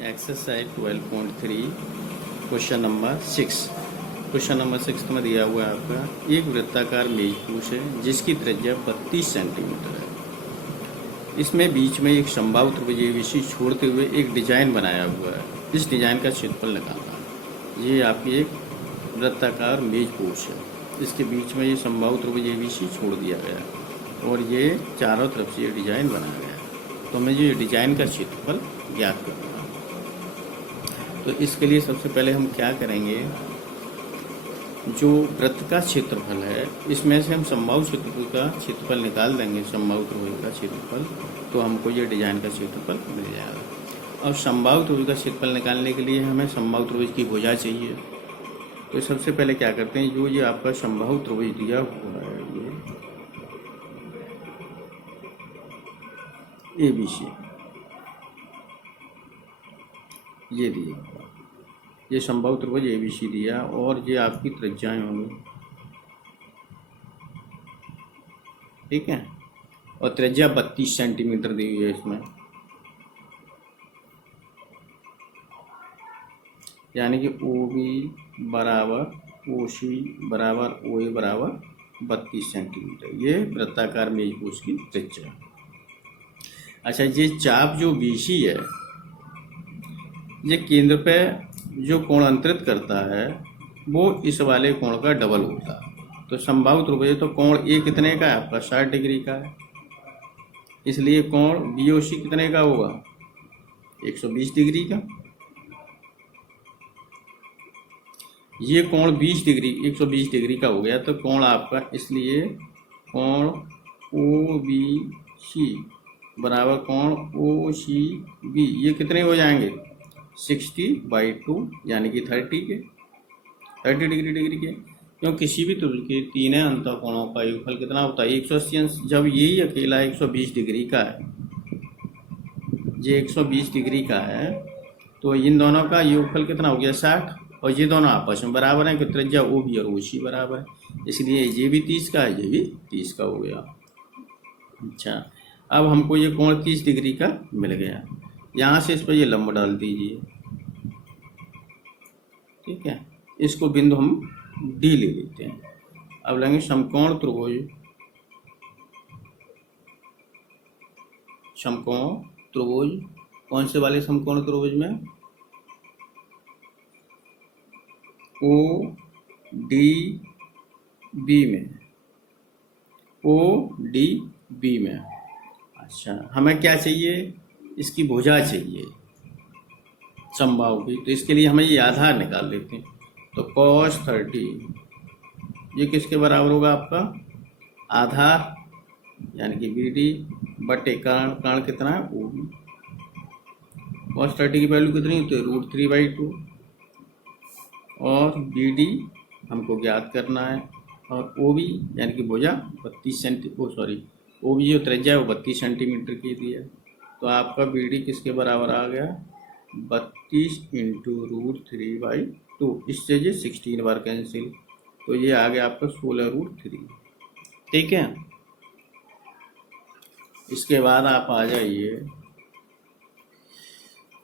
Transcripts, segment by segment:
Exercise 12.3 question number 6। Question number 6 में दिया हुआ है आपका एक वृत्ताकार मेजपूछ है जिसकी त्रिज्या 32 सेंटीमीटर है। इसमें बीच में एक समबाहु त्रिभुज छोड़ते हुए एक डिजाइन बनाया हुआ है। इस डिजाइन का क्षेत्रफल निकालना है। ये आपकी एक वृत्ताकार मेजपूछ है, इसके बीच में ये समबाहु त्रिभुज छोड़ दिया गया है और ये चारों तरफ से ये डिजाइन बनाया गया है। तो हमें ये डिजाइन का क्षेत्रफल ज्ञात करना है। तो इसके लिए सबसे पहले हम क्या करेंगे, जो वृत्त का क्षेत्रफल है इसमें से हम समबाहु क्षेत्रफल का क्षेत्रफल निकाल देंगे, समबाहु त्रिभुज का क्षेत्रफल, तो हमको ये डिजाइन का क्षेत्रफल मिल जाएगा। अब समबाहु त्रिभुज का क्षेत्रफल निकालने के लिए हमें समबाहु त्रिभुज की भुजा चाहिए। तो सबसे पहले क्या करते हैं, जो ये आपका समबाहु त्रिभुज दिया हुआ है ये ABC ये दिया हुआ, ये समबाहु त्रिभुज ABC दिया और ये आपकी त्रिज्याएं होंगी, ठीक है। और त्रिज्या 32 सेंटीमीटर दी हुई है इसमें, यानी कि OB बराबर OC बराबर OA बराबर 32 सेंटीमीटर। ये वृत्ताकार मेजपूछ की त्रिज्या। अच्छा, ये चाप जो BC है ये केंद्र पे जो कोण अंतरित करता है वो इस वाले कोण का डबल होता है। तो समबाहु त्रिभुज तो कोण A कितने का है आपका 60 डिग्री का है, इसलिए कोण BOC कितने का होगा 120 डिग्री का। ये कोण 20 डिग्री 120 डिग्री का हो गया, तो कोण आपका, इसलिए कोण OBC बराबर कोण OCB ये कितने हो जाएंगे 60/2 यानी कि 30 डिग्री के। क्यों किसी भी त्रिभुज के तीनों अंतःकोणों का योगफल कितना होता है 180। जब यही अकेला 120 डिग्री का है, ये 120 डिग्री का है, तो इन दोनों का योगफल कितना हो गया 60, और ये दोनों आपस में बराबर हैं कि त्रिज्या OB और OC बराबर है, इसलिए ये भी 30 का है, ये भी 30 का हो गया। अच्छा, अब हमको ये कोण 30 डिग्री का मिल गया। यहाँ से इस पर ये लंब डाल दीजिए, ठीक है। इसको बिंदु हम D ले लेते हैं। अब लेंगे समकोण त्रिभुज, समकोण त्रिभुज कौन से वाले समकोण त्रिभुज में ODB में। अच्छा, हमें क्या चाहिए, इसकी भुजा चाहिए समबाहु की, तो इसके लिए हमें ये आधार निकाल लेते हैं। तो cos 30 ये किसके बराबर होगा आपका आधार, यानी कि BD बटे कर्ण कितना है OB। cos 30 की वैल्यू कितनी होती है √3/2 और BD हमको ज्ञात करना है, और OB यानी कि भुजा 32 OB जो त्रिज्या है वो 32 सेंटीमीटर की दी है। तो आपका BD किसके बराबर आ गया 32 × √3/2। इससे ये 16 बार कैंसिल, तो ये आ गया आपका 16√3, ठीक है। इसके बाद आप आ जाइए,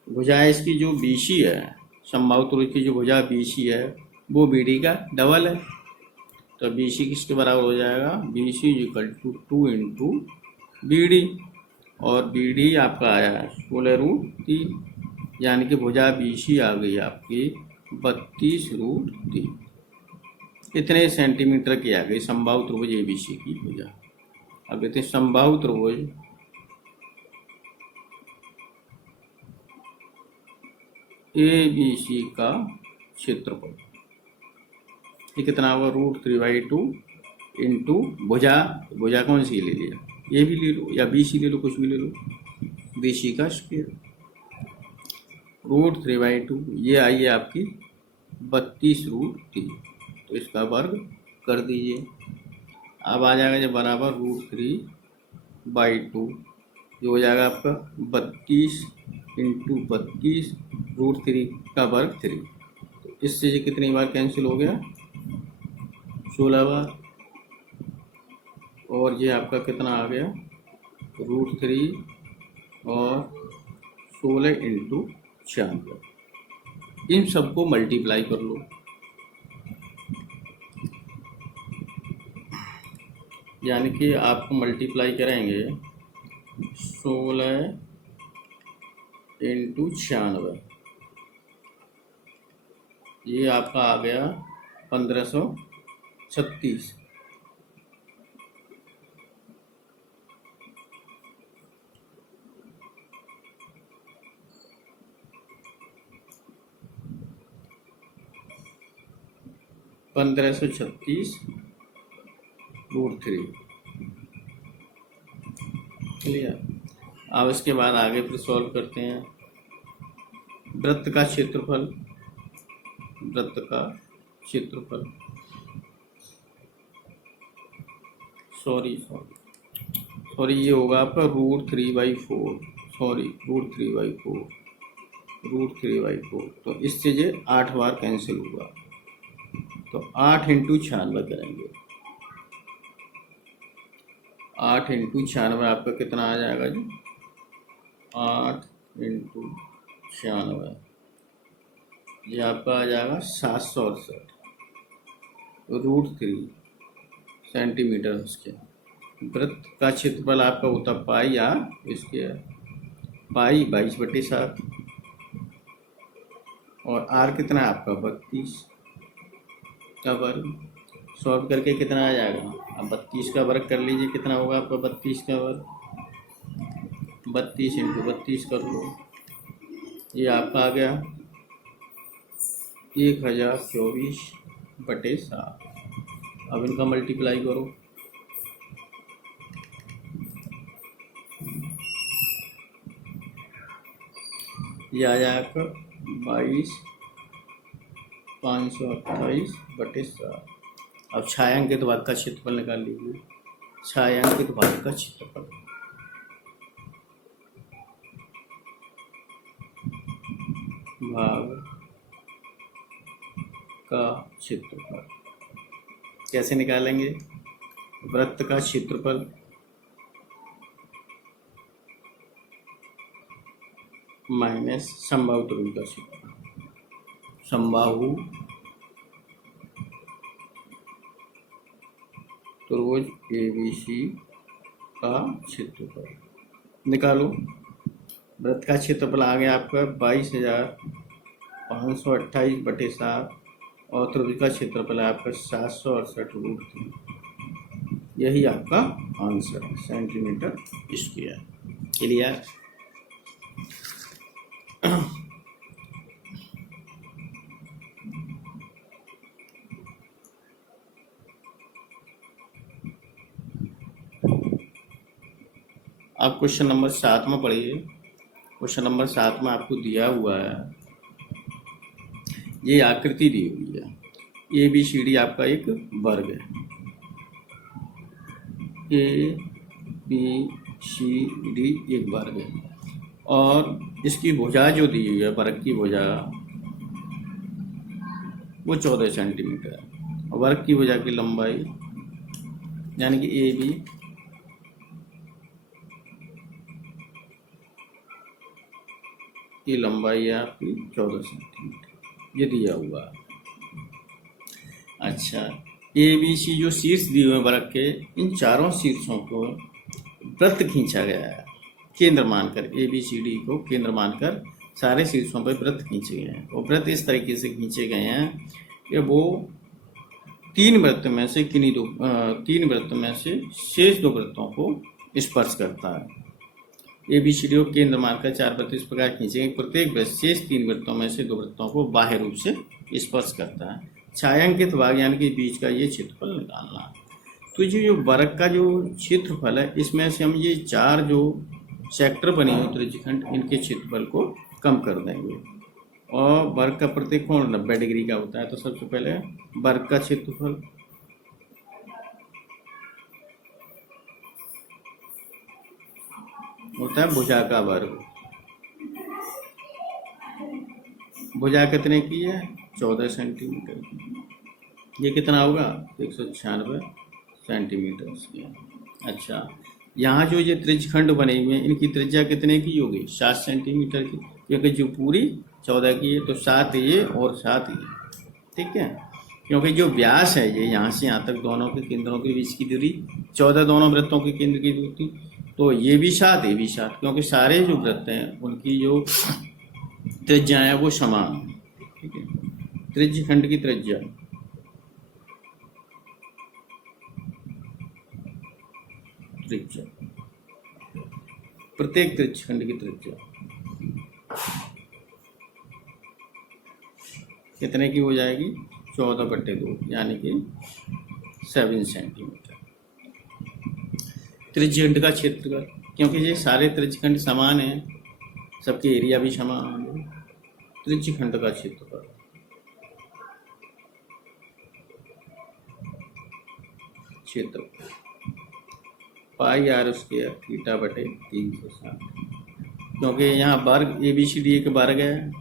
भुजा इसकी जो BC है, समबाहु त्रिभुज की जो भुजा BC है वो BD का डबल है, तो BC किसके बराबर हो जाएगा BC = 2 × BD, और BD आपका आया 16√3, यानी कि भुजा BC आ गई आपकी 32√3। इतने सेंटीमीटर की आ गई समबाहु त्रिभुज ABC की भुजा। अब देखते हैं समबाहु त्रिभुज ABC का क्षेत्रफल, ये कितना होगा √3/2 इंटू भुजा कौन सी ले लिया, ये भी ले लो या BC ले लो, कुछ भी ले लो, BC का स्क्वायर √3/2, ये आई है आपकी 32√3, तो इसका वर्ग कर दीजिए। अब आ जाएगा जब बराबर √3/2, जो हो जाएगा आपका 32 × 32 √3 का वर्ग 3, तो इससे ये कितनी बार कैंसिल हो गया 16 बार, और ये आपका कितना आ गया √3 और 16 × 96। इन सबको मल्टीप्लाई कर लो। यानी कि आपको मल्टीप्लाई करेंगे 16 इंटू 96, ये आपका आ गया 1536। √3 क्लियर। अब इसके बाद आगे फिर सॉल्व करते हैं। वृत्त का क्षेत्रफल, वृत्त का क्षेत्रफल, सॉरी ये होगा आपका √3/4, √3/4, तो इससे ये 8 बार कैंसिल हुआ, तो 8 इंटू 96 करेंगे। 8 इंटू 96 आपका कितना आ जाएगा जी? 8 इंटू 96 ये आपका आ जाएगा 768 √3 सेंटीमीटर उसके। वृत्त का क्षेत्रफल आपका होता पाई या इसके पाई 22/7, और आर कितना है आपका 32 का वर्ग। सॉल्व करके कितना आ जाएगा? अब 32 का वर्ग कर लीजिए, कितना होगा आपका 32 का वर्ग? 32 इंटू 32 कर लो, ये आपका आ गया 1024/7। अब इनका मल्टीप्लाई करो, ये आ जाएगा 22,528/7। अब छायांकित भाग का क्षेत्रफल निकाल लीजिए। छायांकित भाग का क्षेत्रफल, भाग का क्षेत्रफल कैसे निकालेंगे? वृत्त का क्षेत्रफल माइनस समबाहु त्रिभुज का क्षेत्रफल, समबाहु त्रिभुज ABC का क्षेत्रफल निकालो। वृत्त का क्षेत्रफल आ गया आपका 22,528/7, और त्रिभुज का क्षेत्रफल है आपका 768 √3। यही आपका आंसर है, सेंटीमीटर स्क्वायर। क्लियर? आप क्वेश्चन नंबर 7 में पढ़िए। क्वेश्चन नंबर 7 में आपको दिया हुआ है, ये आकृति दी हुई है, ABCD आपका एक वर्ग है, ABCD एक वर्ग है, और इसकी भुजा जो दी हुई है, वर्ग की भुजा वो 14 सेंटीमीटर है। वर्ग की भुजा की लंबाई यानी कि AB की लंबाई है आपकी 14 सेंटीमीटर, ये दिया हुआ है। अच्छा, ABC जो शीर्ष दिए हुए वर्ग के, इन चारों शीर्षों को वृत्त खींचा गया है केंद्र मानकर। ABCD को केंद्र मानकर सारे शीर्षों पर वृत्त खींचे गए हैं, और वृत्त इस तरीके से खींचे गए हैं कि वो तीन वृत्त में से शेष 2 वृत्तों को स्पर्श करता है। ABCD को केंद्र मानकर 4 वृत्त इस प्रकार खींचे गए, प्रत्येक वृत्त शेष 3 वृत्तों में से 2 वृत्तों को बाह्य रूप से स्पर्श करता है। छायांकित भाग यानी कि बीच का ये क्षेत्रफल निकालना है। तो जो वर्ग का जो क्षेत्रफल है, इसमें से हम ये 4 जो सेक्टर बने हुए त्रिज्यखंड, इनके क्षेत्रफल को कम कर देंगे। और वर्ग का प्रत्येक कोण 90 डिग्री का होता है। तो सबसे पहले वर्ग का क्षेत्रफल होता है भुजा का वर्ग। भुजा कितने की है? 14 सेंटीमीटर की। ये कितना होगा? 196 सेंटीमीटर की। अच्छा, यहाँ जो ये त्रिज्यखंड बने हुए हैं, इनकी त्रिज्या कितने की होगी? 7 सेंटीमीटर की। क्योंकि जो पूरी 14 की है तो 7 ये और 7 ये, ठीक है। क्योंकि जो व्यास है ये यहाँ से यहाँ तक दोनों के केंद्रों के बीच की दूरी 14 दोनों वृत्तों के केंद्र की दूरी, तो ये भी 7 ये भी 7, क्योंकि सारे जो वृत्त हैं उनकी जो त्रिज्या है वो समान है, ठीक है। त्रिज्य खंड की त्रिज्या प्रत्येक त्रिज्य खंड की त्रिज्या कितने की हो जाएगी, 14/2 यानी कि 7 सेंटीमीटर। त्रिज्यखंड का क्षेत्रफल, क्योंकि ये सारे त्रिज्यखंड समान हैं, सबके एरिया भी समान होंगे। त्रिज्यखंड का क्षेत्रफल पाई आर स्क्वायर θ/360, क्योंकि यहाँ वर्ग ABCD एक वर्ग है,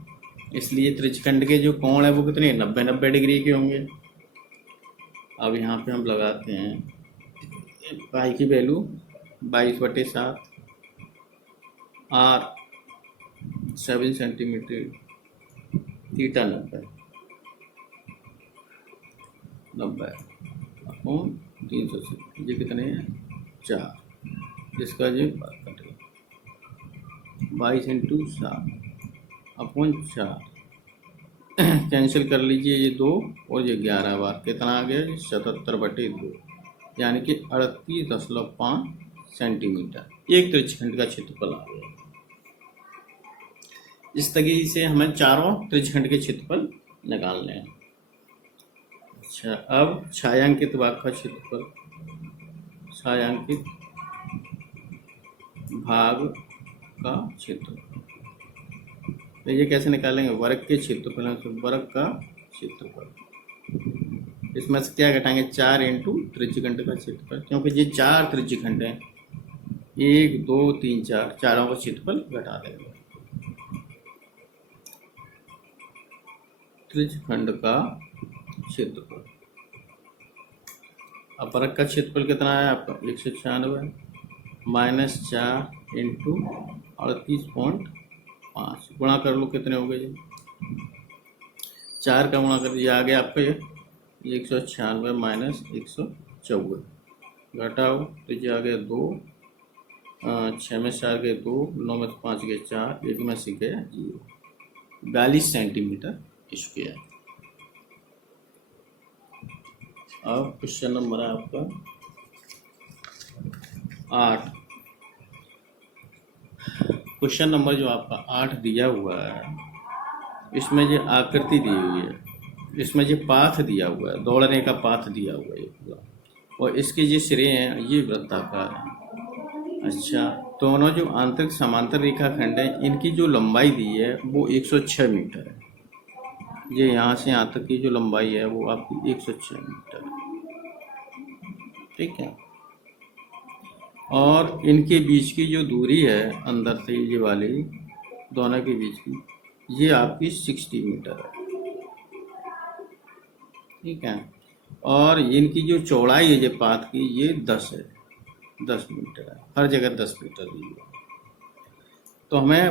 इसलिए त्रिज्यखंड के जो कोण है वो कितने 90 डिग्री के होंगे। अब यहाँ पे हम लगाते हैं पाई की value 22/7, R 7 centimetre, theta 90 upon 360, ये कितने हैं 4, जिसका ये 22 × 7 अपॉन 4 कैंसिल कर लीजिए, ये 2 और ये 11 बार कितना आ गया, 77/2 यानी कि 38.5 सेंटीमीटर एक त्रिज्यखंड का क्षेत्रफल आ गया। इस तरीके से हमें चारों त्रिज्यखंड के क्षेत्रफल निकालने हैं। अच्छा, अब छायांकित भाग का क्षेत्रफल, छायांकित भाग का क्षेत्रफल, तो ये कैसे निकालेंगे, वर्ग के क्षेत्रफल है तो वर्ग का क्षेत्रफल, इसमें से क्या घटाएंगे 4 × त्रिज्यखंड का क्षेत्रफल, क्योंकि ये 4 त्रिज्यखंड हैं, 1 2 3 4, चारों का क्षेत्रफल घटा देंगे। त्रिज्यखंड का क्षेत्रफल, अब वर्ग का क्षेत्रफल कितना है आपका 196 -4 × 38.5 गुणा कर लो, कितने हो गए, 4 का गुणा कर दिया, आ गया आपका ये 196 - 154, घटाओ तो ये आ गया 2, 6 में 4 गए 2, 9 में 5 गए 4, 1 में से गया 0, 42 सेंटीमीटर स्क्वायर। अब क्वेश्चन नंबर है आपका 8। क्वेश्चन नंबर जो आपका 8 दिया हुआ है, इसमें जो आकृति दी हुई है, इसमें जो पाथ दिया हुआ है, दौड़ने का पाथ दिया हुआ है पूरा, और इसके जो सिरे हैं ये वृत्ताकार हैं। अच्छा, दोनों जो आंतरिक समांतर रेखाखंड है इनकी जो लंबाई दी है वो 106 मीटर है। ये यहाँ से यहाँ तक की जो लंबाई है वो आपकी 106 मीटर, ठीक है। और इनके बीच की जो दूरी है अंदर से ये वाली दोनों के बीच की, ये आपकी 60 मीटर है, ठीक है। और इनकी जो चौड़ाई है ये पाथ की ये 10 है, 10 मीटर है, हर जगह 10 मीटर दी है। तो हमें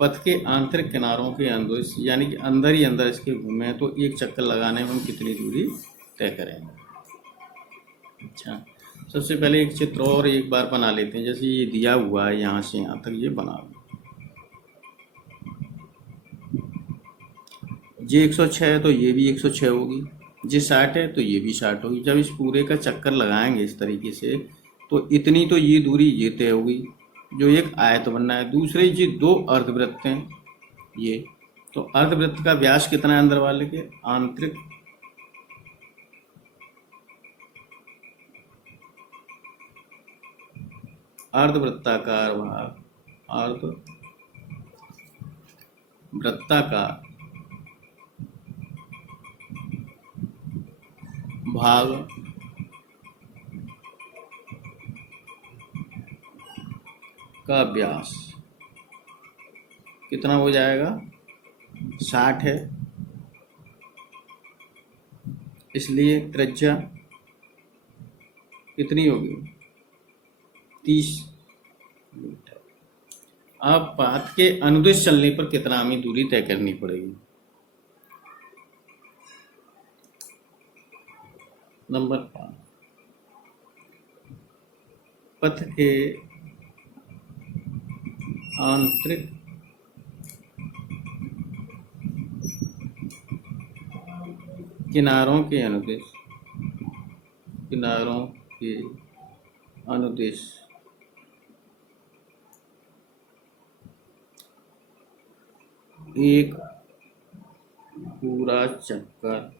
पथ के आंतरिक किनारों के अंदर यानी कि अंदर ही अंदर इसके घूमे तो एक चक्कर लगाने में हम कितनी दूरी तय करेंगे। अच्छा, सबसे पहले एक चित्र और एक बार बना लेते हैं, जैसे ये दिया हुआ है यहाँ से यहाँ तक ये बना लो, ये 106 है तो ये भी 106 होगी, ये 60 है तो ये भी 60 होगी। जब इस पूरे का चक्कर लगाएंगे इस तरीके से तो इतनी तो ये दूरी ये तय होगी, जो एक आयत बनना है। दूसरे ये 2 अर्धवृत्त हैं ये, तो अर्धवृत्त का व्यास कितना है अंदर वाले के, आंतरिक अर्धवृत्ताकार भाग, अर्धवृत्ताकार भाग का व्यास कितना हो जाएगा, 60 है, इसलिए त्रिज्या कितनी होगी 30 मीटर। अब पाथ के अनुदिश चलने पर कितना हमें दूरी तय करनी पड़ेगी। नंबर 5, पथ के आंतरिक किनारों के अनुदिश एक पूरा चक्कर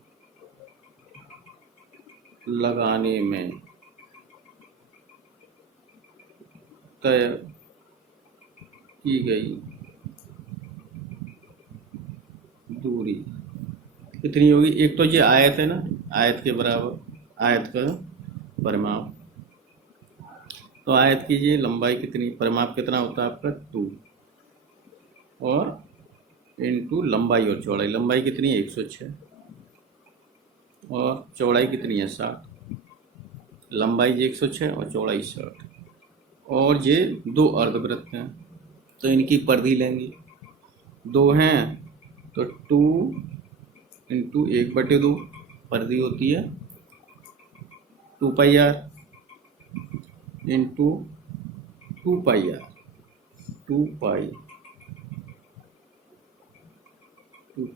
लगाने में तय की गई दूरी कितनी होगी। एक तो ये आयत है ना, आयत के बराबर आयत का परिमाप, तो आयत की ये लंबाई कितनी, परिमाप कितना होता है आपका 2 और इनटू लंबाई और चौड़ाई, लंबाई कितनी है 106 और चौड़ाई कितनी है 60, लंबाई 106 और चौड़ाई 60, और ये 2 अर्धवृत्त हैं तो इनकी परिधि लेंगे, 2 हैं तो 2 इंटू 1/2 परिधि होती है 2 pi R into 2 pi R 2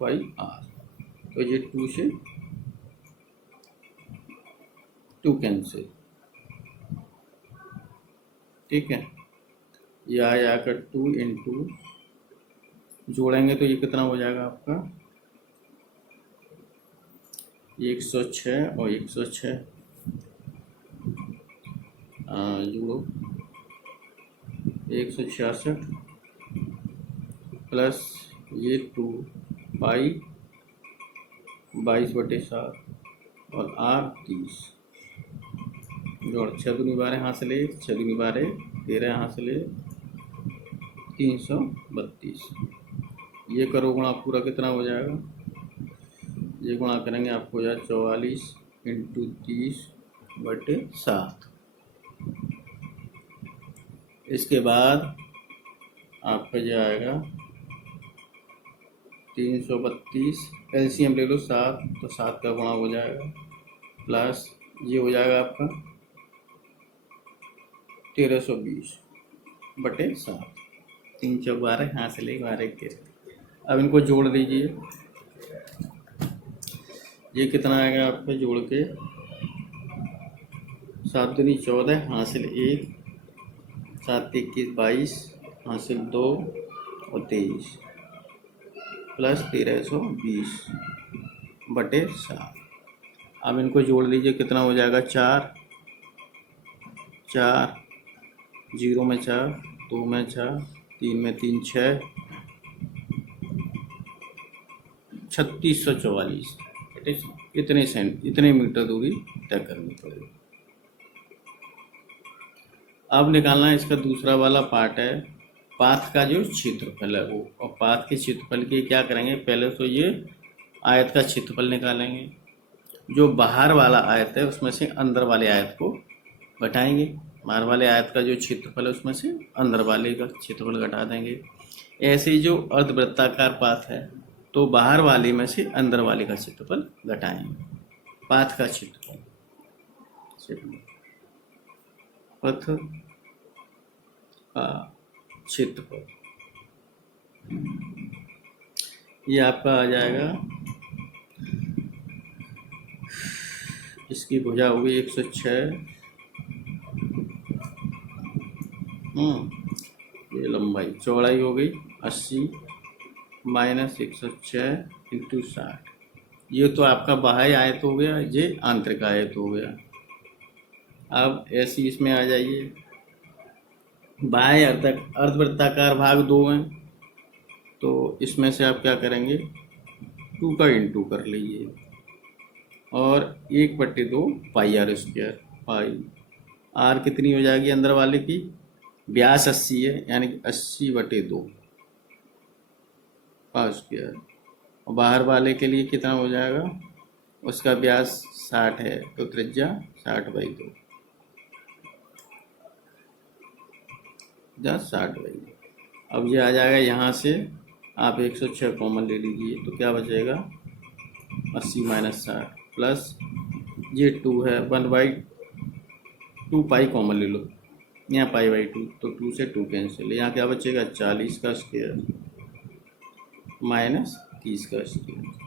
pi R, तो ये 2 से 2 कैंसिल, ठीक है। ये आ जाकर 2 इंटू जोड़ेंगे तो ये कितना हो जाएगा आपका 106 और 106 जोड़ो 166 प्लस ये 2 पाई 22/7 और आर 30 जोड़ 6 दूनी 12 हासिल 6 दूनी 12 13 हासिल 332, ये करो गुणा पूरा कितना हो जाएगा, ये गुणा करेंगे आपको हो जाए 44 इंटू 30/7। इसके बाद आपका जाएगा 332, एलसीएम ले लो 7 तो 7 का गुणा हो जाएगा प्लस ये हो जाएगा आपका 1320/7, 3 चौक 12 यहाँ से ले 12 13। अब इनको जोड़ दीजिए, ये कितना आएगा आपका जोड़ के 7 दूनी 14 हासिल 1 7 21 22 हासिल 2 और 23 प्लस 1320/7। अब इनको जोड़ लीजिए कितना हो जाएगा 4 4 0 में 4 2 में 4 3 में 3 6 3644 इतने मीटर दूरी तय करनी पड़ेगी। अब निकालना है इसका दूसरा वाला पार्ट है पाथ का जो क्षेत्रफल है वो, और पाथ के क्षेत्रफल के क्या करेंगे, पहले तो ये आयत का क्षेत्रफल निकालेंगे, जो बाहर वाला आयत है उसमें से अंदर वाले आयत को घटाएंगे, बाहर वाले आयत का जो क्षेत्रफल है उसमें से अंदर वाले का क्षेत्रफल घटा देंगे। ऐसे ही जो अर्धवृत्ताकार पाथ है तो बाहर वाले में से अंदर वाले का क्षेत्रफल घटाएंगे, पाथ का क्षेत्रफल पथ का क्षेत्रफल ये आपका आ जाएगा, इसकी भुजा होगी 106, ये लंबाई, चौड़ाई हो गई 80 माइनस 106 इंटू 60, ये तो आपका बाह्य आयत हो गया, ये आंतरिक आयत हो गया। अब ऐसी इसमें आ जाइए, बाह्य अर्धवृत्ताकार भाग 2 हैं तो इसमें से आप क्या करेंगे 2 का इंटू कर लीजिए और 1/2 पाई आर स्क्वायर, पाई आर कितनी हो जाएगी अंदर वाले की, व्यास 80 है यानी कि 80/2 पाई स्क्वायर, और बाहर वाले के लिए कितना हो जाएगा, उसका व्यास 60 है तो त्रिज्या 60/2 60/2। अब ये आ जाएगा यहाँ से, आप 106 कॉमन ले लीजिए तो क्या बचेगा 80 माइनस 60 प्लस ये 2 है 1/2 पाई कॉमन ले लो, यहाँ पाई/2 तो 2 से 2 कैंसिल, यहाँ क्या बचेगा 40 का स्क्वायर माइनस 30 का स्क्वायर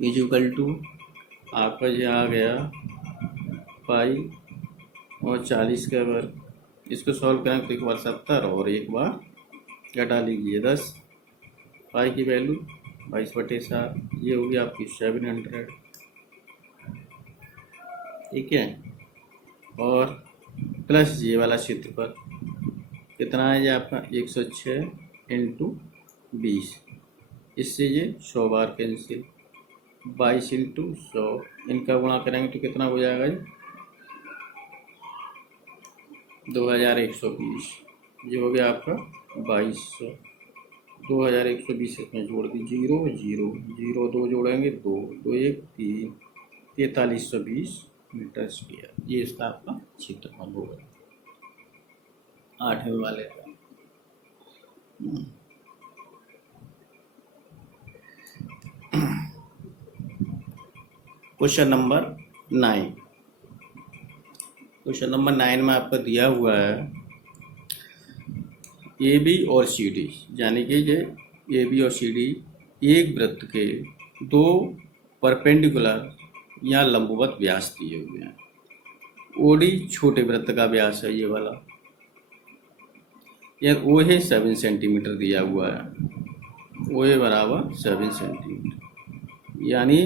इक्वल टू आपका ये आ गया पाई और 40 का वर्ग। इसको सॉल्व करें तो एक बार 70 और एक बार घटा लीजिए 10, पाई की वैल्यू 22/7, ये होगी आपकी 700, ठीक है। और प्लस ये वाला क्षेत्रफल कितना है ये आपका 106 इंटू 20, इससे ये 100 बार कैंसिल, 22 इंटू 100 इनका गुणा करेंगे तो कितना हो जाएगा जी 2120, ये हो गया आपका 2200, 2120 इसमें जोड़ दी 0 0 0 2 जोड़ेंगे 2 2 1 3 4320 मीटर स्क्वायर, ये इसका आपका क्षेत्रफल होगा 8वें वाले का। क्वेश्चन नंबर 9, क्वेश्चन नंबर 9 में आपको दिया हुआ है ए बी और सी डी, यानी कि ये ए बी और सी डी एक वृत्त के दो परपेंडिकुलर या लंबवत व्यास दिए हुए हैं। ओ डी छोटे वृत्त का व्यास है ये वाला, यार ओ है 7 सेंटीमीटर दिया हुआ है, ओ ए बराबर 7 सेंटीमीटर, यानी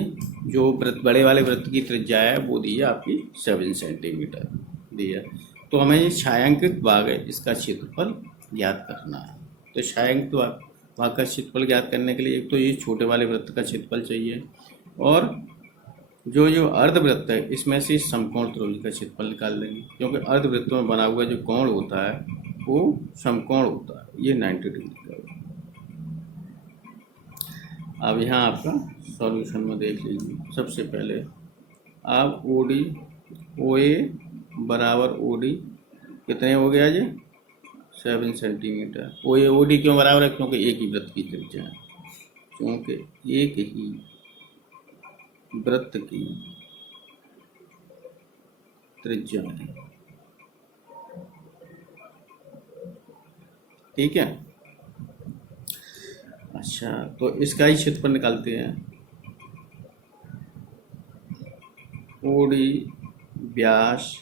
जो वृत्त बड़े वाले वृत्त की त्रिज्या है वो दी है आपकी 7 सेंटीमीटर दी है। तो हमें ये छायांकित भाग है इसका क्षेत्रफल ज्ञात करना है। तो छायांकित भाग का क्षेत्रफल ज्ञात करने के लिए एक तो ये छोटे वाले वृत्त का क्षेत्रफल चाहिए, और जो जो अर्धवृत्त है इसमें से समकोण त्रिभुज का क्षेत्रफल निकाल लेंगे, क्योंकि अर्धवृत्तों में बना हुआ जो कोण होता है वो समकोण होता है, ये 90 डिग्री का है। अब यहाँ आपका सॉल्यूशन में देख लीजिए, सबसे पहले आप ओ डी ओ ए बराबर ओ डी कितने हो गया जी 7 सेंटीमीटर। ओ ए ओ डी क्यों बराबर है, क्योंकि एक ही वृत्त की त्रिज्या है, क्योंकि एक ही वृत्त की त्रिज्या है, ठीक है। अच्छा, तो इसका ही क्षेत्रफल निकालते हैं। ओ डी व्यास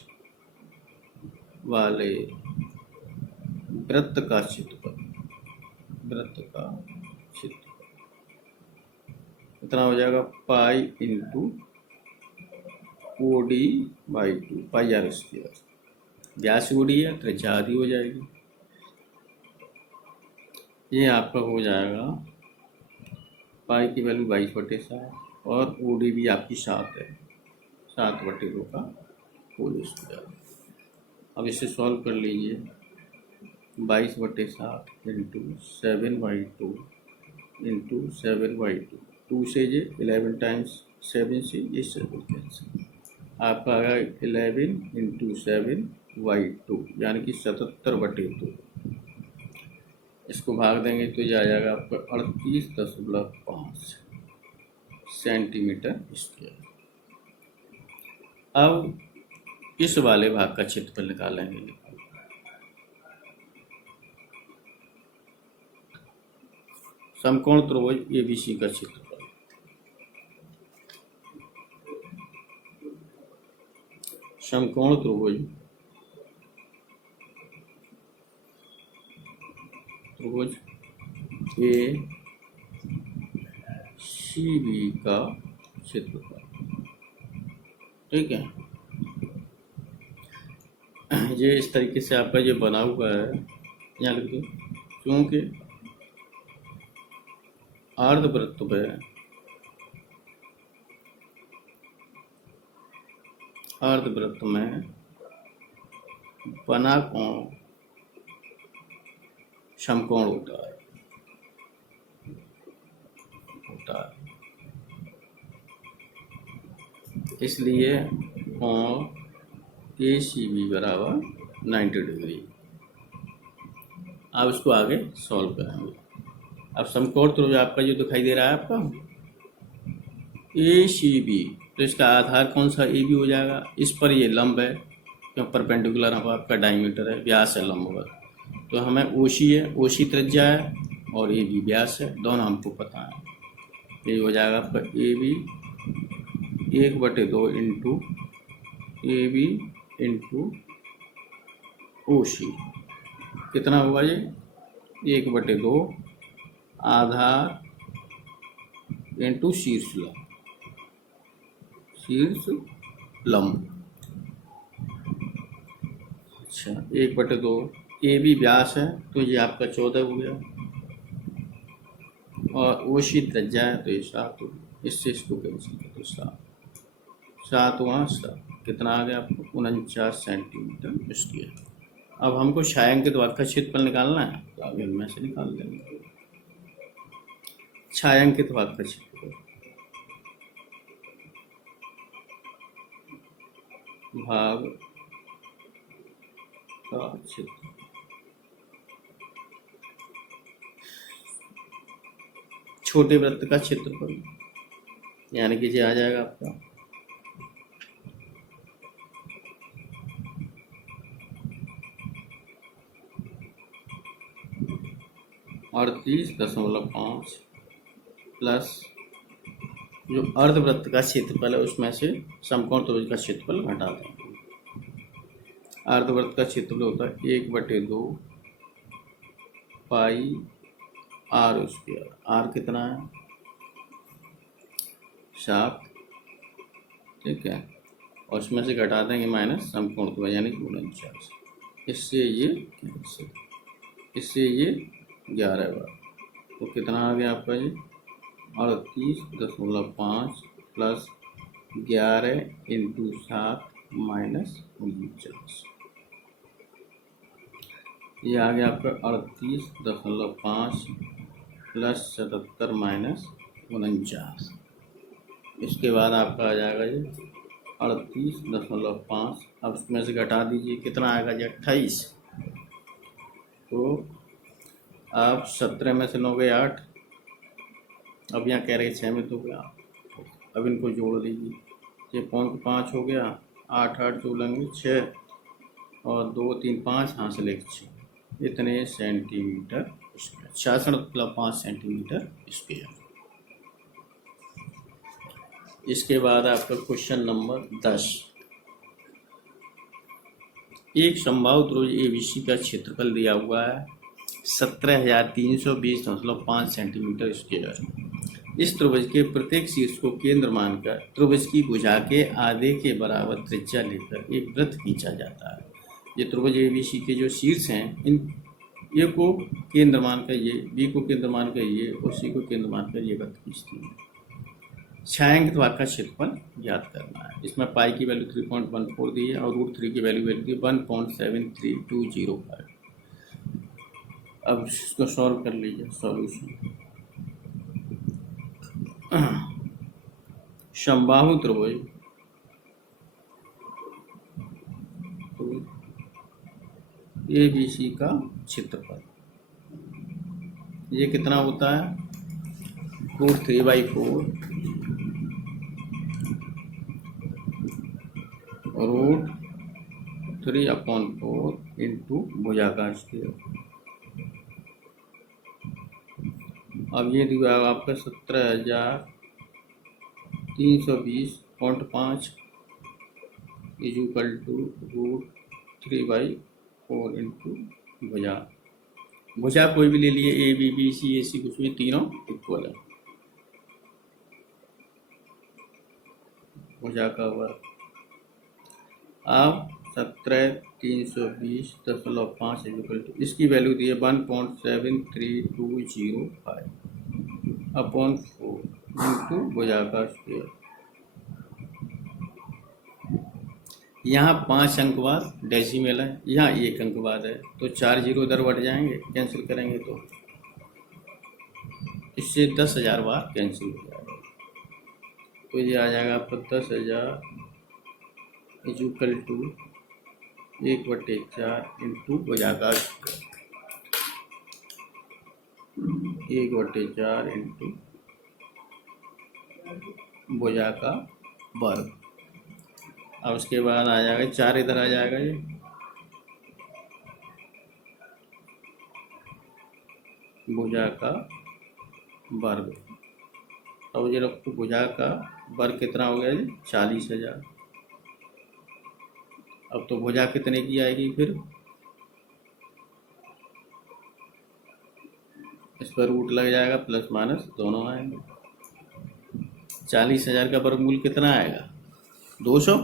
वाले वृत्त का क्षेत्रफल, वृत्त का क्षेत्रफल कितना हो जाएगा pi into O D by 2 pi R square, व्यास ओ डी है त्रिज्या आधी हो जाएगी, ये आपका हो जाएगा पाई की वैल्यू 22/7 और ओ डी भी आपकी 7 है, 7/2 का होल स्क्वायर। अब इसे सॉल्व कर लीजिए, 22/7 इंटू 7/2 इंटू 7/2, 2 से ये 11 टाइम्स 7 से ये 7 कैंसिल, आपका आ गया 11 इंटू 7/2 यानी कि 77/2, इसको भाग देंगे तो ये आ जाएगा आपका 38.5 सेंटीमीटर स्क्वायर। अब इस वाले भाग का क्षेत्रफल निकालेंगे, समकोण त्रिभुज एबीसी का क्षेत्रफल, समकोण त्रिभुज ए सी बी का क्षेत्रफल, ठीक है। ये इस तरीके से आपका ये बना हुआ है, यहाँ लिख दो, क्योंकि अर्धवृत्त में बना कोण समकोण होता है, इसलिए कोण ए सी बी बराबर 90 डिग्री। अब इसको आगे सॉल्व करेंगे। अब समकोण त्रिभुज आपका जो दिखाई दे रहा है आपका ए सी बी, तो इसका आधार कौन सा ए बी हो जाएगा। इस पर ये लंब है, क्यों परपेंडिकुलर आपका डायमीटर है, व्यास है लंबवत, तो हमें ओ सी है, ओ सी त्रिज्या है और ए बी व्यास है, दोनों हमको पता है। ये हो जाएगा आपका A B 1/2 into A B into O C, कितना होगा ये 1/2 आधार इंटू शीर्ष लंब। अच्छा 1/2 ए बी व्यास है तो ये आपका 14 हो गया और ओ सी त्रिज्या है तो ये 7 हो गया। इससे इसको कैंसिल कर दो, 7 वहाँ 7, कितना आ गया आपको 49 सेंटीमीटर स्क्वायर। अब हमको छायांकित वर्ग का क्षेत्रफल निकालना है, तो आगे इनमें से निकाल देंगे छायांकित वर्ग का क्षेत्रफल। भाग का क्षेत्र, छोटे वृत्त का क्षेत्रफल, यानी कि ये आ जाएगा आपका 38.5 प्लस जो अर्धवृत्त का क्षेत्रफल है उसमें से समकोण त्रिभुज का क्षेत्रफल घटा देंगे। अर्धवृत्त का क्षेत्रफल होता है 1/2 पाई आर स्क्वायर। आर कितना है 7, ठीक है, और उसमें से घटा देंगे माइनस समकोण त्रिभुज यानी 49, इससे ये कैंसिल, इससे ये 11 बार, तो कितना आ गया आपका ये 38.5 प्लस 11 इंटू 7 माइनस 49, ये आ गया आपका 38.5 प्लस 77 माइनस 49। इसके बाद आपका आ जाएगा ये 38.5, अब उसमें से घटा दीजिए कितना आएगा जी 28, तो आप 17 में से 9 गए 8, अब यहाँ कह रहे 6 में तो गया, अब इनको जोड़ लीजिए, ये 5 हो गया, 8 8 जोड़ेंगे 6 और 2 3 5 हाँ से लेकर 6, इतने सेंटीमीटर स्क्वायर, 66.5 सेंटीमीटर स्क्वायर। इसके बाद आपका क्वेश्चन नंबर 10, एक समबाहु त्रिभुज एबीसी का क्षेत्रफल दिया हुआ है 17,320.5 सेंटीमीटर स्क्वायर। इस त्रिभुज के प्रत्येक शीर्ष को केंद्र मानकर त्रिभुज की भुजा के आधे के बराबर त्रिज्या लेकर एक वृत्त खींचा जाता है। ये त्रिभुज एबीसी के जो शीर्ष हैं, इन ए को केंद्र मानकर ये, बी को केंद्र मानकर ये और सी को केंद्र मानकर ये वृत्त खींचती है। छायांकित भाग का क्षेत्रफल ज्ञात करना है। इसमें पाई की वैल्यू 3.14 दी है और √3 की वैल्यू दी 1.7325। अब इसको सॉल्व कर लीजिए। सॉल्यूशन, समबाहु त्रिभुज ABC का क्षेत्रफल ये कितना होता है √3/4 √3/4 इंटू भुजाकार स्क्वायर। अब ये दिया आपका 17,320.5 इज इक्वल टू √3/4 इंटू भुजा कोई भी ले लिए, ए बी बी सी ए सी, कुछ भी, तीनों इक्वल है। भुजा का वर्ग, अब 17,320.5 इज इक्वल टू, इसकी वैल्यू दी है 1.7325 अपॉन 4 इंटू भुजाकार स्क्वायर। यहाँ 5 अंक बाद डेसिमल है, यहाँ 1 अंक बाद है, तो 4 जीरो इधर बढ़ जाएंगे, कैंसिल करेंगे तो इससे 10,000 बार कैंसिल हो जाएगा, तो ये आ जाएगा आपका 10,000 इज इक्वल टू 1/4 इंटू भुजाकार स्क्वायर। 1/4 इंटू भुजा का वर्ग। अब उसके बाद आ जाएगा 4 इधर आ जाएगा, ये भुजा का वर्ग। अब ये रखो, भुजा का वर्ग कितना हो गया जी? 40,000। अब तो भुजा कितने की आएगी फिर? इस पर रूट लग जाएगा, प्लस माइनस दोनों आएंगे। 40,000 का वर्गमूल कितना आएगा? 200।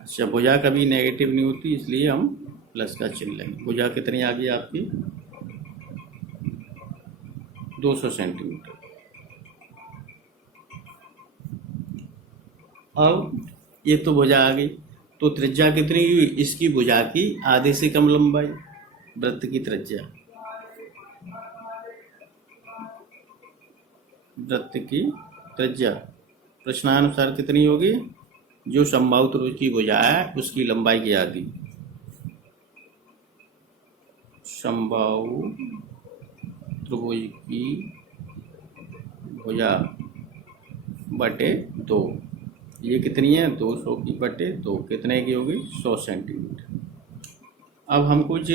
अच्छा, भुजा कभी नेगेटिव नहीं होती, इसलिए हम प्लस का चिन्ह लेंगे। भुजा कितनी आ गई आपकी? 200 सेंटीमीटर। अब ये तो भुजा आ गई, तो त्रिज्या कितनी हुई? इसकी भुजा की आधे से कम लंबाई, वृत्त की त्रिज्या, वृत्त की त्रिज्या प्रश्नानुसार कितनी होगी? जो समबाहु त्रिभुज की भुजा है उसकी लंबाई की आधी, समबाहु त्रिभुज की भुजा बटे 2। ये कितनी है? 200 की बटे 2 कितने की होगी? 100 सेंटीमीटर। अब हमको जो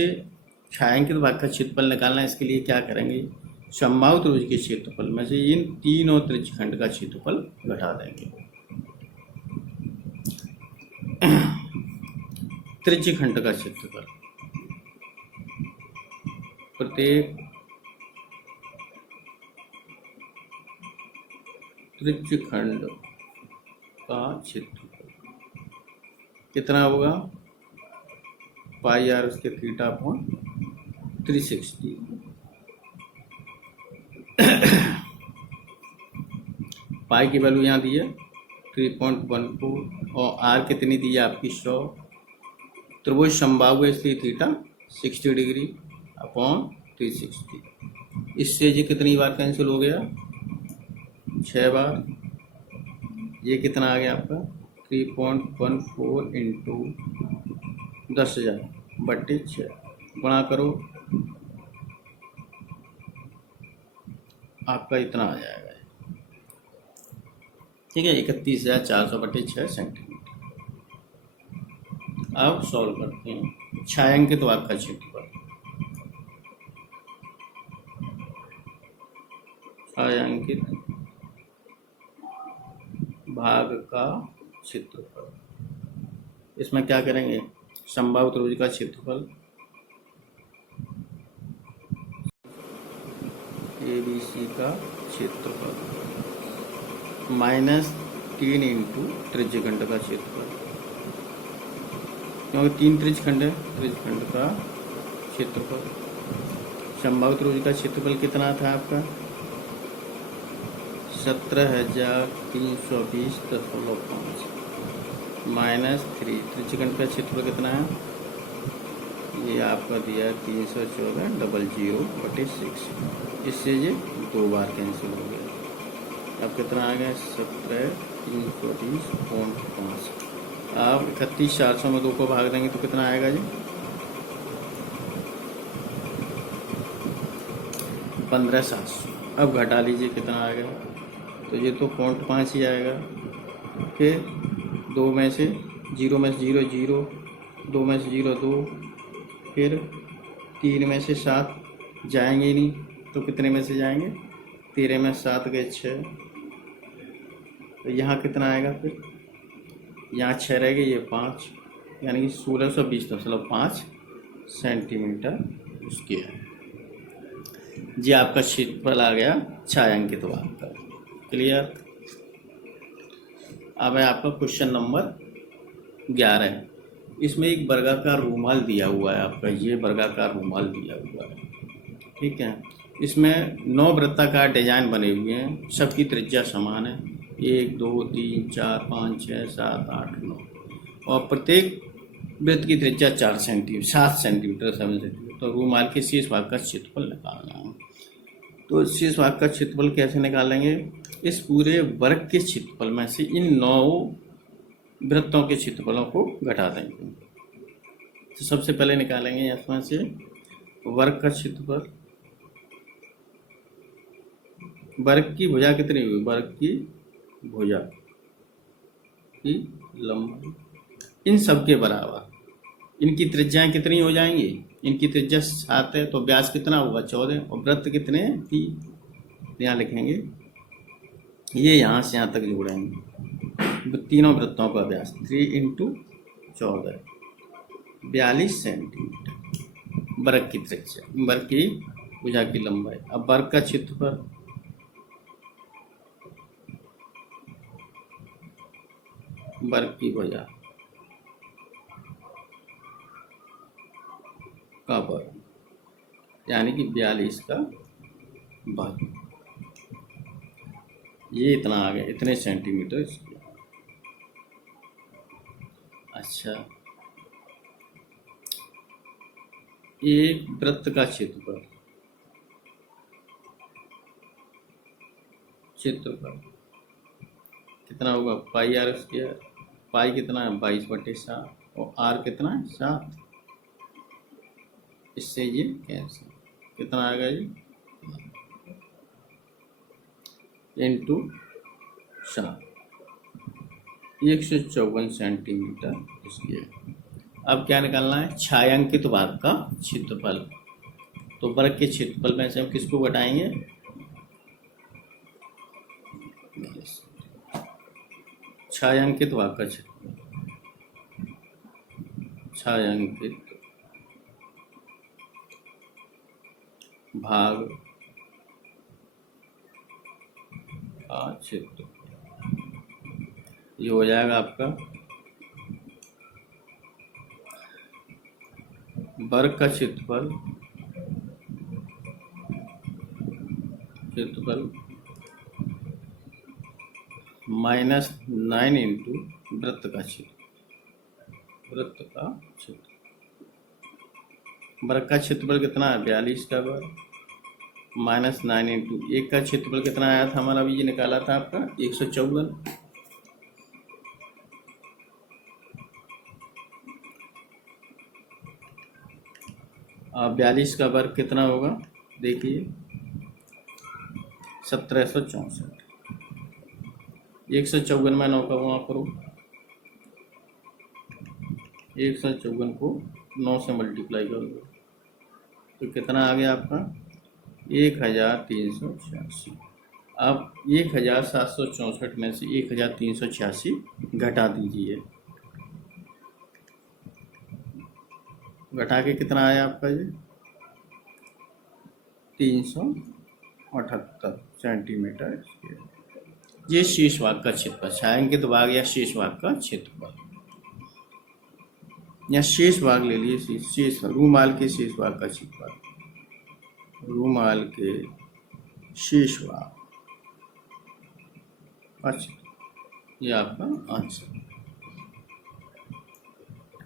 छायांकित भाग का क्षेत्रफल निकालना है, इसके लिए क्या करेंगे? समबाहु त्रिभुज के क्षेत्रफल में से इन तीनों त्रिज्यखंड का क्षेत्रफल घटा देंगे। त्रिज्यखंड का क्षेत्रफल, प्रत्येक त्रिज्यखंड का क्षेत्रफल कितना होगा? पाई आर उसके थीटा अपॉन 360। पाई की वैल्यू यहाँ दी है 3.14 और आर कितनी दी है आपकी? 100। त्रिभुज समबाहु है इसलिए थीटा 60 डिग्री अपॉन 360। इससे ये कितनी बार कैंसिल हो गया? 6 बार। ये कितना आ गया आपका? 3.14 इंटू 10,000 बट्टे 6 गुणा करो, आपका इतना आ जाएगा। ठीक है, 31,400 बटे 6 सेंटीमीटर। अब सॉल्व करते हैं। छायांकित भाग का क्षेत्रफल, छायांकित भाग का क्षेत्रफल, इसमें क्या करेंगे? समबाहु त्रिभुज का क्षेत्रफल ABC का क्षेत्रफल -3 इंटू त्रिज्यखंड का क्षेत्रफल, क्योंकि 3 त्रिज्यखंड है, त्रिज्यखंड का क्षेत्रफल। समबाहु त्रिभुज का क्षेत्रफल कितना था आपका? 17,320.5 -3। त्रिज्यखंड का क्षेत्रफल कितना है? ये आपका दिया 314,000 बटे 6। इससे ये 2 बार कैंसिल हो गया। अब कितना आ गया? 17,320.5। अब 31,400 में 2 को भाग देंगे तो कितना आएगा जी? 15,700। अब घटा लीजिए कितना आ गया? तो ये तो 0.5 ही आएगा। फिर 2 में से 0 में से 0 0, 2 में से 0 2, फिर 3 में से 7 जाएंगे ही नहीं, तो कितने में से जाएंगे? 13 में 7 गए 6, तो यहाँ कितना आएगा? फिर यहाँ 6 रह गए, ये 5, यानी कि 1620.5 सेंटीमीटर स्क्वायर। जी आपका क्षेत्रफल आ गया छायांकित भाग का। क्लियर? अब है आपका क्वेश्चन नंबर 11। इसमें एक वर्गाकार रूमाल दिया हुआ है आपका, ये वर्गाकार रूमाल दिया हुआ है। ठीक है, इसमें 9 वृत्ताकार डिजाइन बने हुए हैं, सबकी त्रिज्या समान है, 1 2 3 4 5 6 7 8 9, और प्रत्येक वृत्त की त्रिज्या 7 सेंटीमीटर 7 सेंटीमीटर। तो रूमाल के शेष भाग का क्षेत्रफल निकालना है। तो शेष भाग का क्षेत्रफल कैसे निकालेंगे? इस पूरे वर्ग के क्षेत्रफल में से इन 9 वृत्तों के क्षेत्रफलों को घटा देंगे। तो सबसे पहले निकालेंगे इसमें से वर्ग का क्षेत्रफल, वर्ग की भुजा कितनी हुई, वर्ग की भुजा की लंबाई इन सब के बराबर, इनकी त्रिज्याएं कितनी हो जाएंगी, इनकी त्रिज्या 7 है तो व्यास कितना होगा 14, और वृत्त कितने हैं 3, यहाँ लिखेंगे, ये यहाँ से यहाँ तक जोड़ेंगे, तीनों वृत्तों का व्यास 3 इंटू 14 42 सेंटीमीटर वर्ग की त्रिज्या, वर्ग की भुजा की लंबाई। अब वर्ग का क्षेत्रफल, वर्ग की भुजा का वर्ग यानी कि 42 का वर्ग, ये इतना आ गया, इतने सेंटीमीटर इसके। अच्छा, एक वृत्त का क्षेत्रफल, क्षेत्रफल कितना होगा पाई आर स्क्वायर, पाई कितना है 22/7 और आर कितना है 7, इससे ये कैंसिल, कितना आ गया जी इंटू 7, 154 सेंटीमीटर स्क्वायर। अब क्या निकालना है, छायांकित भाग का क्षेत्रफल, तो वर्ग के क्षेत्रफल में से हम किसको घटाएंगे, छायांकित भाग का क्षेत्रफल, छायांकित भाग का क्षेत्र, ये हो जाएगा आपका वर्ग का क्षेत्रफल, क्षेत्रफल -9 इंटू वृत्त का क्षेत्र, वृत्त का क्षेत्र, वर्ग का क्षेत्रफल कितना है 42 का वर्ग, -9 इंटू एक का क्षेत्रफल कितना आया था हमारा, अभी ये निकाला था आपका 154, अब 42 का वर्ग कितना होगा देखिए 1764, 154 में 9 का वहाँ करो, 154 को 9 से मल्टीप्लाई कर दो तो कितना आ गया आपका 1386। अब 1764 में से 1386 घटा दीजिए, घटा के कितना आया आपका ये 378 सेंटीमीटर स्क्वायर, ये शेष भाग का क्षेत्रफल, छायांकित भाग या शेष भाग का क्षेत्रफल, या शेष भाग ले लिए, शेष रूमाल के शेष भाग का क्षेत्रफल, रूमाल के शेष भाग, अच्छा ये आपका आंसर।